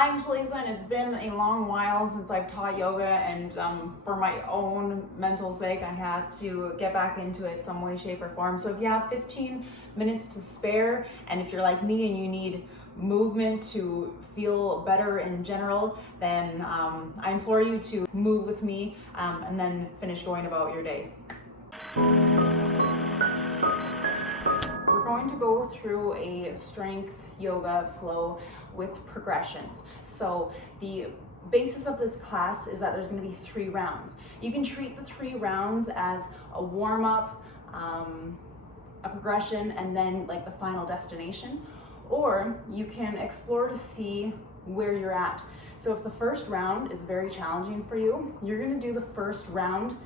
Hi, I'm Talisa, and it's been a long while since I've taught yoga, and for my own mental sake, I had to get back into it some way, shape, or form. So if you have 15 minutes to spare, and if you're like me and you need movement to feel better in general, then I implore you to move with me and then finish going about your day. We're going to go through a strength yoga flow with progressions. So the basis of this class is that there's going to be 3 rounds. You can treat the 3 rounds as a warm-up, a progression, and then like the final destination, or you can explore to see where you're at. So if the first round is very challenging for you, you're going to do the first round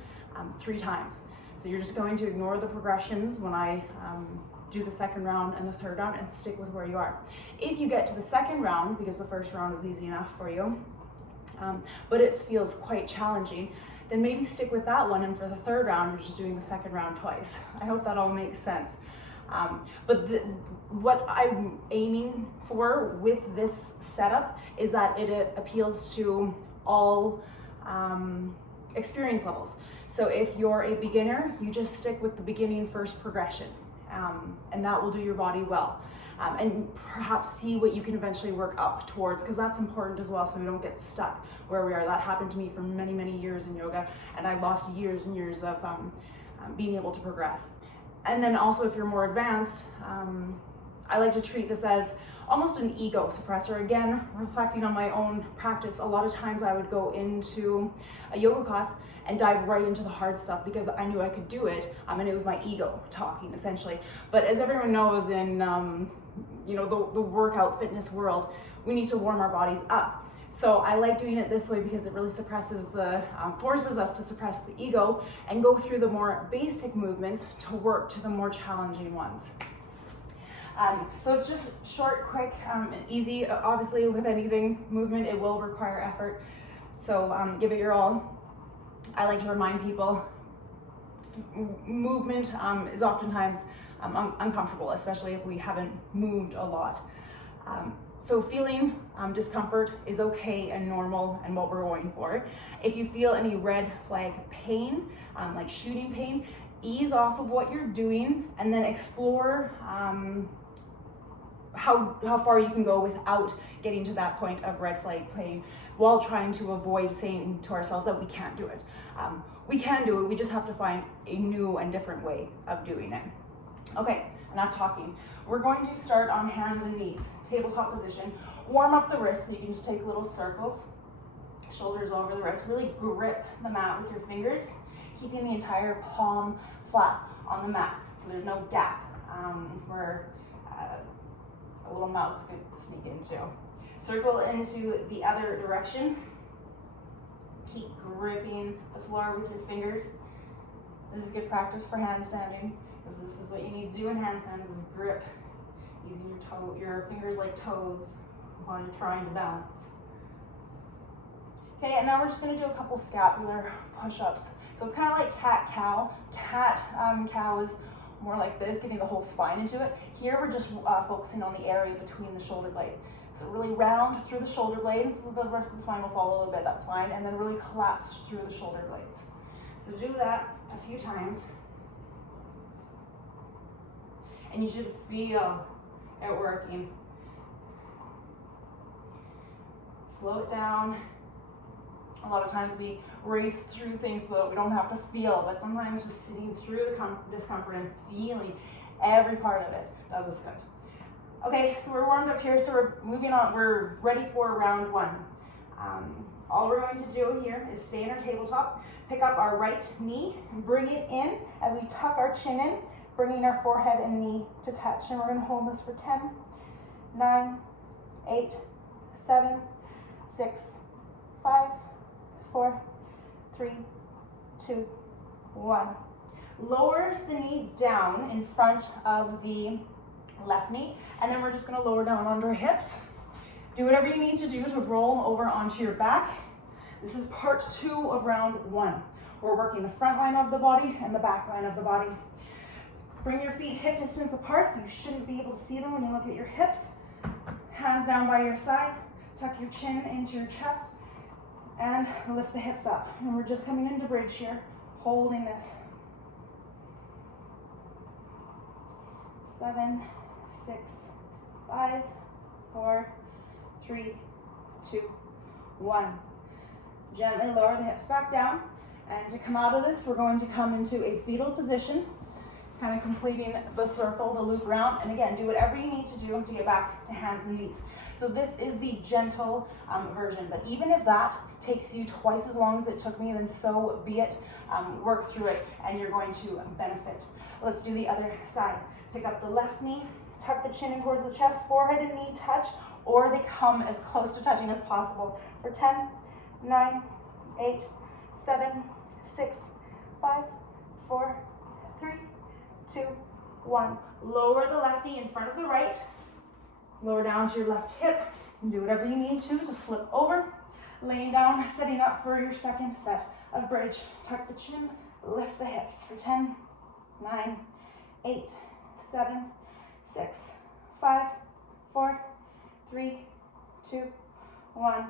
3 times. So you're just going to ignore the progressions when I do the second round and the third round and stick with where you are. If you get to the second round, because the first round was easy enough for you, but it feels quite challenging, then maybe stick with that one, and for the third round, you're just doing the second round twice. I hope that all makes sense. But what I'm aiming for with this setup is that it appeals to all experience levels. So if you're a beginner, you just stick with the beginning first progression. And that will do your body well. And perhaps see what you can eventually work up towards, because that's important as well, so we don't get stuck where we are. That happened to me for many, many years in yoga, and I lost years and years of being able to progress. And then also, if you're more advanced, I like to treat this as almost an ego suppressor. Again, reflecting on my own practice, a lot of times I would go into a yoga class and dive right into the hard stuff because I knew I could do it, and it was my ego talking essentially. But as everyone knows, in the workout fitness world, we need to warm our bodies up. So I like doing it this way because it really suppresses forces us to suppress the ego and go through the more basic movements to work to the more challenging ones. So it's just short, quick, and easy. Obviously, with anything movement, it will require effort. So give it your all. I like to remind people movement is oftentimes uncomfortable, especially if we haven't moved a lot. So feeling discomfort is okay and normal and what we're going for. If you feel any red flag pain, like shooting pain, ease off of what you're doing and then explore how far you can go without getting to that point of red flag pain, while trying to avoid saying to ourselves that we can't do it. We can do it, we just have to find a new and different way of doing it. Okay, enough talking. We're going to start on hands and knees, tabletop position. Warm up the wrists, so you can just take little circles, shoulders over the wrist. Really grip the mat with your fingers, keeping the entire palm flat on the mat, so there's no gap where a little mouse could sneak into. Circle into the other direction. Keep gripping the floor with your fingers. This is good practice for handstanding, because this is what you need to do in handstands, is grip, using your fingers like toes while you're trying to balance. Okay, and now we're just going to do a couple scapular push-ups. So it's kind of like cat-cow. Cow is more like this, getting the whole spine into it. Here we're just focusing on the area between the shoulder blades. So really round through the shoulder blades. The rest of the spine will fall a little bit, that's fine. And then really collapse through the shoulder blades. So do that a few times. And you should feel it working. Slow it down. A lot of times we race through things so that we don't have to feel, but sometimes just sitting through the discomfort and feeling every part of it does us good. Okay, so we're warmed up here, so we're moving on. We're ready for round 1. All we're going to do here is stay in our tabletop, pick up our right knee, and bring it in as we tuck our chin in, bringing our forehead and knee to touch. And we're going to hold this for 10, 9, 8, 7, 6, 5, 4, 3, 2, 1. Lower the knee down in front of the left knee, and then we're just going to lower down onto our hips. Do whatever you need to do to roll over onto your back. This is part 2 of round 1. We're working the front line of the body and the back line of the body. Bring your feet hip distance apart, so you shouldn't be able to see them when you look at your hips. Hands down by your side. tuck your chin into your chest, and lift the hips up. And we're just coming into bridge here, holding this. 7, 6, 5, 4, 3, 2, 1. Gently lower the hips back down. And to come out of this, we're going to come into a fetal position, kind of completing the circle, the loop around. And again, do whatever you need to do to get back to hands and knees. So this is the gentle version, but even if that takes you twice as long as it took me, then so be it. Work through it and you're going to benefit. Let's do the other side. Pick up the left knee, tuck the chin in towards the chest, forehead and knee touch, or they come as close to touching as possible. For 10, 9, 8, 7, 6, 5, 4, 3, 2, 1. Lower the left knee in front of the right. Lower down to your left hip. And do whatever you need to flip over. Laying down, setting up for your second set of bridge. Tuck the chin, lift the hips for 10, 9, 8, 7, 6, 5, 4, 3, 2, 1.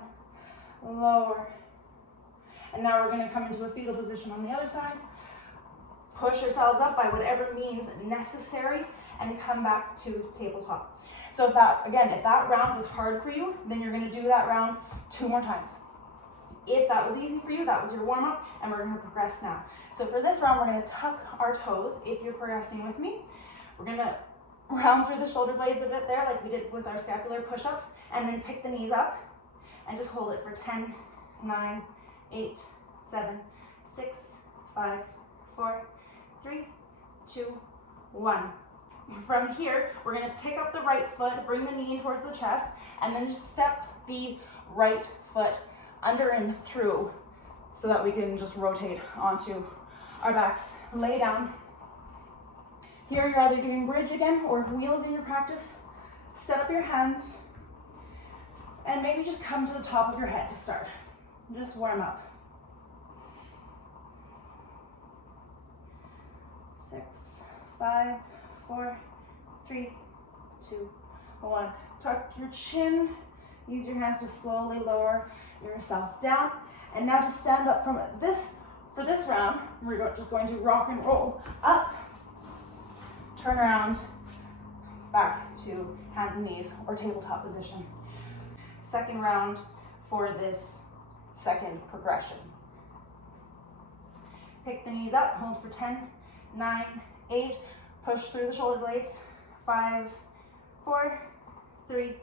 Lower. And now we're going to come into a fetal position on the other side. Push yourselves up by whatever means necessary and come back to tabletop. So if that round was hard for you, then you're going to do that round 2 more times. If that was easy for you, that was your warm-up, and we're going to progress now. So for this round, we're going to tuck our toes. If you're progressing with me, we're going to round through the shoulder blades a bit there, like we did with our scapular push-ups, and then pick the knees up and just hold it for 10, 9, 8, 7, 6, 5, 4, 3, 2, 1. From here, we're going to pick up the right foot, bring the knee in towards the chest, and then just step the right foot under and through so that we can just rotate onto our backs. Lay down. Here you're either doing bridge again, or if wheels in your practice, set up your hands and maybe just come to the top of your head to start. Just warm up. 6, 5, 4, 3, 2, 1. Tuck your chin. Use your hands to slowly lower yourself down. And now just stand up from this. For this round, we're just going to rock and roll up, turn around, back to hands and knees or tabletop position. Second round for this second progression. Pick the knees up, hold for 10, 9, 8, push through the shoulder blades, 5, 4, 3,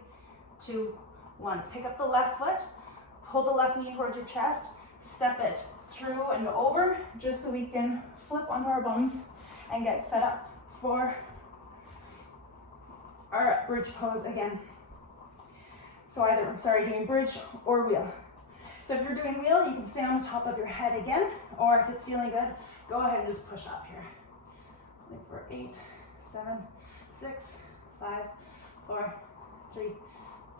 2, 1. Pick up the left foot, pull the left knee towards your chest, step it through and over, just so we can flip onto our bums and get set up for our bridge pose again. So doing bridge or wheel. So if you're doing wheel, you can stay on the top of your head again, or if it's feeling good, go ahead and just push up here. Look for 8, 7, 6, 5, 4, 3,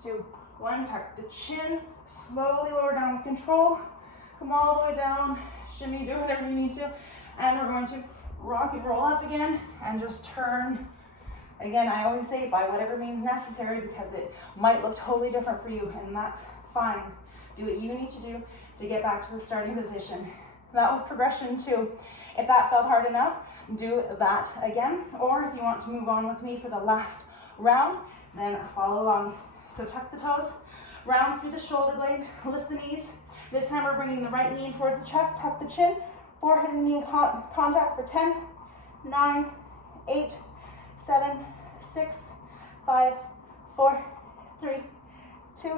2, 1. Tuck the chin, slowly lower down with control. Come all the way down, shimmy, do whatever you need to. And we're going to rock and roll up again and just turn. Again, I always say by whatever means necessary, because it might look totally different for you, and that's fine. Do what you need to do to get back to the starting position. That was progression 2. If that felt hard enough, do that again. Or if you want to move on with me for the last round, then follow along. So tuck the toes, round through the shoulder blades, lift the knees. This time we're bringing the right knee in towards the chest, tuck the chin, forehead and knee contact for 10, 9, 8, 7, 6, 5, 4, 3, 2,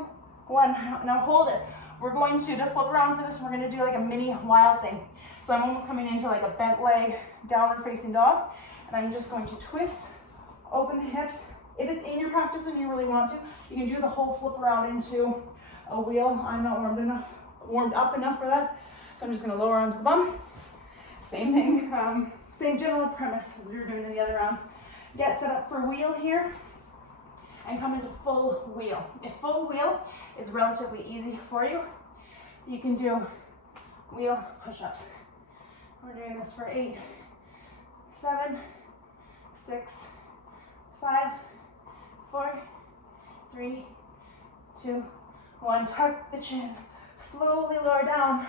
1. Now hold it. We're going to flip around for this. We're going to do like a mini wild thing. So I'm almost coming into like a bent leg, downward facing dog. And I'm just going to twist, open the hips. If it's in your practice and you really want to, you can do the whole flip around into a wheel. I'm not warmed up enough for that. So I'm just going to lower onto the bum. Same thing, same general premise as we were doing in the other rounds. Get set up for wheel here and come into full wheel. If full wheel is relatively easy for you, you can do wheel push-ups. We're doing this for 8, 7, 6, 5, 4, 3, 2, 1, tuck the chin, slowly lower down.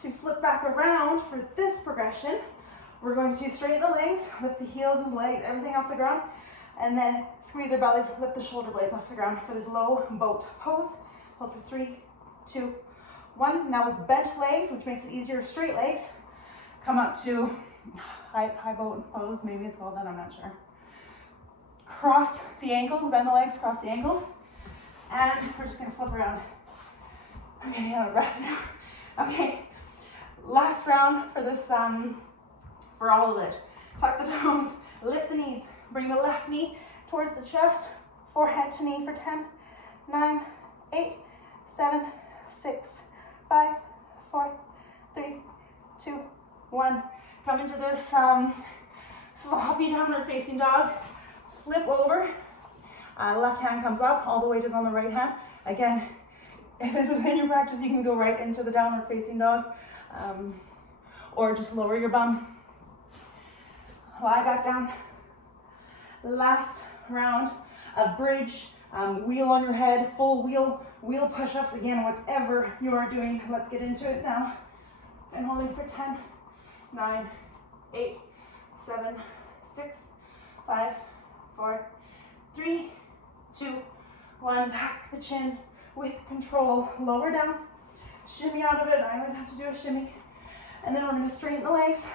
To flip back around for this progression, we're going to straighten the legs, lift the heels and legs, everything off the ground, and then squeeze our bellies, lift the shoulder blades off the ground for this low boat pose. Hold for 3, 2, 1. Now with bent legs, which makes it easier, straight legs, come up to high boat pose, maybe it's called that, I'm not sure. Cross the ankles, bend the legs, cross the ankles, and we're just gonna flip around. I'm getting out of breath now. Okay, last round for this, for all of it. Tuck the toes, lift the knees, bring the left knee towards the chest, forehead to knee for 10, 9, 8, 7, 6, 5, 4, 3, 2, 1. Come into this sloppy downward facing dog. Flip over. Left hand comes up. All the weight is on the right hand. Again, if it's within your practice, you can go right into the downward facing dog, or just lower your bum. Lie back down. Last round of bridge, wheel on your head, full wheel push-ups. Again, whatever you are doing, let's get into it now. And holding for 10, 9, 8, 7, 6, 5, 4, 3, 2, 1. Tuck the chin with control. Lower down. Shimmy out of it. I always have to do a shimmy. And then we're going to straighten the legs.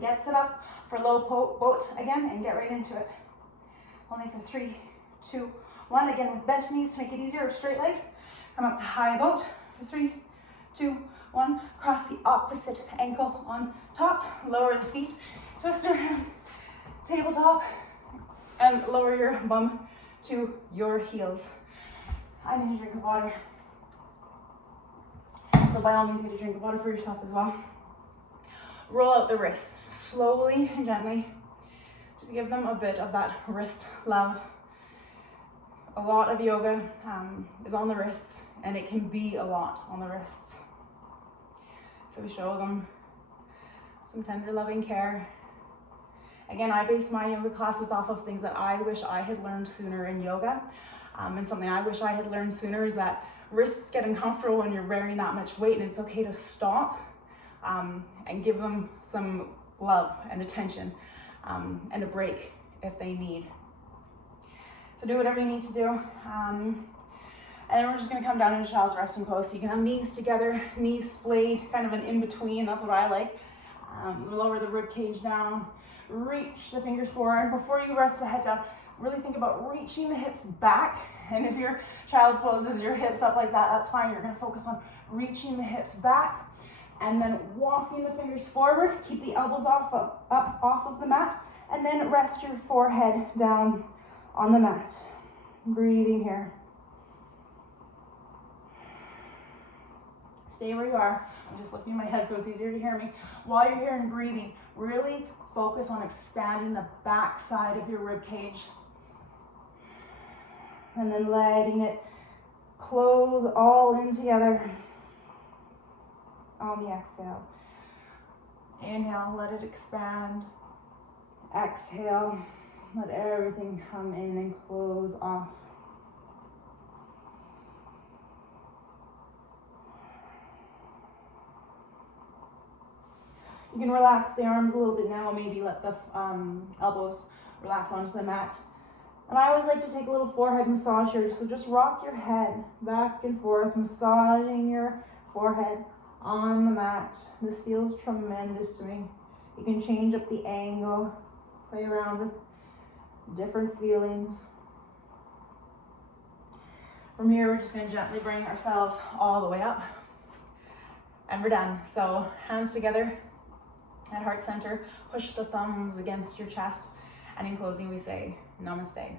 Get set up for low boat again and get right into it. Only for 3, 2, 1. Again with bent knees to make it easier, or straight legs. Come up to high boat for 3, 2, 1. Cross the opposite ankle on top. Lower the feet. Twist around. Tabletop. And lower your bum to your heels. I need a drink of water. So by all means, get a drink of water for yourself as well. Roll out the wrists slowly and gently. Just give them a bit of that wrist love. A lot of yoga is on the wrists, and it can be a lot on the wrists. So we show them some tender, loving care. Again, I base my yoga classes off of things that I wish I had learned sooner in yoga. And something I wish I had learned sooner is that wrists get uncomfortable when you're wearing that much weight, and it's okay to stop and give them some love and attention and a break if they need. So do whatever you need to do. And then we're just gonna come down into child's resting pose. So you can have knees together, knees splayed, kind of an in-between, that's what I like. Lower the rib cage down, reach the fingers forward. Before you rest the head down, really think about reaching the hips back. And if your child's pose is your hips up like that, that's fine. You're gonna focus on reaching the hips back and then walking the fingers forward. Keep the elbows up off of the mat, and then rest your forehead down on the mat. Breathing here. Stay where you are. I'm just lifting my head so it's easier to hear me. While you're here and breathing, really focus on expanding the back side of your rib cage. And then letting it close all in together on the exhale. Inhale, let it expand. Exhale, let everything come in and close off. You can relax the arms a little bit now, maybe let the elbows relax onto the mat. And I always like to take a little forehead massage here, so just rock your head back and forth, massaging your forehead on the mat. This feels tremendous to me. You can change up the angle, play around with different feelings. From here, we're just going to gently bring ourselves all the way up. And we're done. So hands together at heart center, push the thumbs against your chest, and in closing we say namaste.